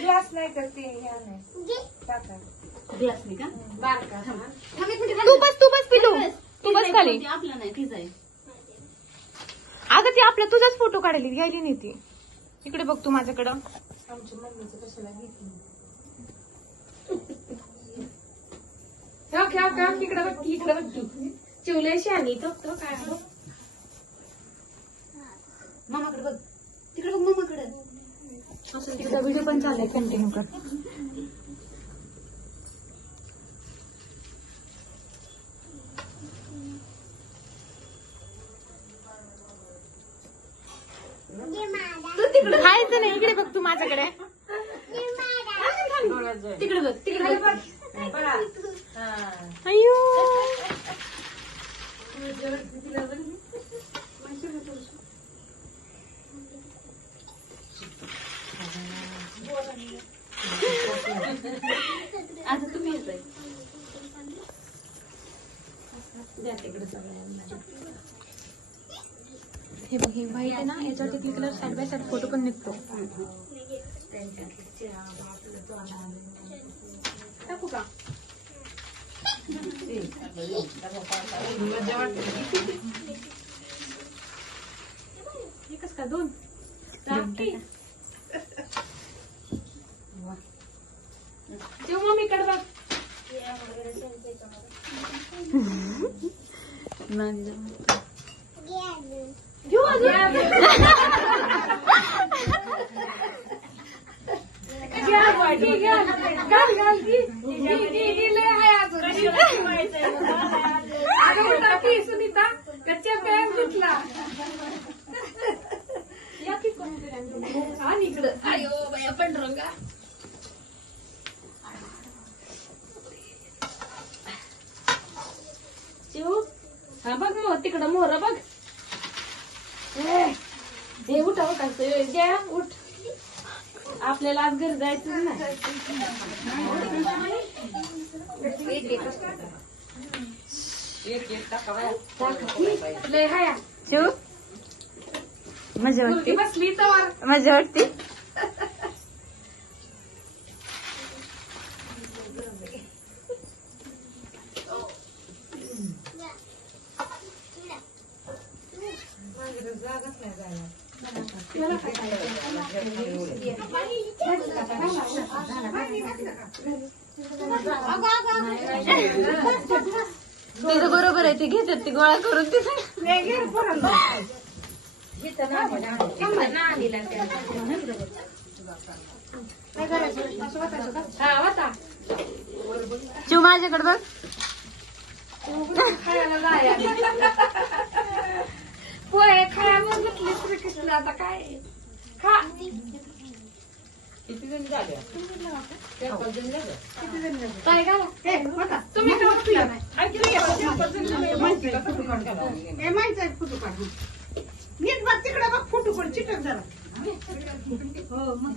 Glass नाही तर ते ग्लास नाही का बारका. तू बस पिलू, तू बस खाली. आपला नाही तिचा आहे. अगं ती आपला तुझाच फोटो काढली घ्यायली नाही ती. इकडे बघ तू माझ्याकडं. आमच्या मम्मीचं कशाला घेतली. इकडे बघ, इकडे बघ. चिवल्याशी आणि तो काय मामाकडे बघ, तिकडे बघ मामाकडे. तुझा व्हिडिओ पण चाललाय कंटिन्यू कर. खायचं नाही. इकडे बघ तू माझ्याकडे. तिकडे बघ, तिकडे बघ. अय्यो आता तुम्ही येत आहे. द्या तिकडे सगळ्यांना. हे बघ, हे व्हाईट आहे ना, याच्यावरती क्लिक केल्यावर साईड बाय साईड फोटो पण निघतो. टाकू का? एकच का दोन? जेव मम्मीकडे बघ. घेऊ सुनीता कच्च्या पॅन घेतला. आणि इकडं आयो बाया पंढरंगा. शिव हा बघ मग तिकडं मोर बघ. हे उठा उठा द्या उठ. आपल्याला आज घरी जायचं नाही. लय हाया शिव मजा वाटते. बसली तर मजा वाटते. जागाच नाही जायला. तिचं बरोबर आहे. ती घेतात ती गोळा करून तिथं. शिव माझ्याकडे बघ. खायला जाय पोहे खायला घेतली श्रीकृष्ण. आता काय खा. किती जण झाल्या? काय का तुम्ही माहिती आहे फोटो काढून. नीट बघ तिकडे बघ फोटो पण चिकट जरा. हो मग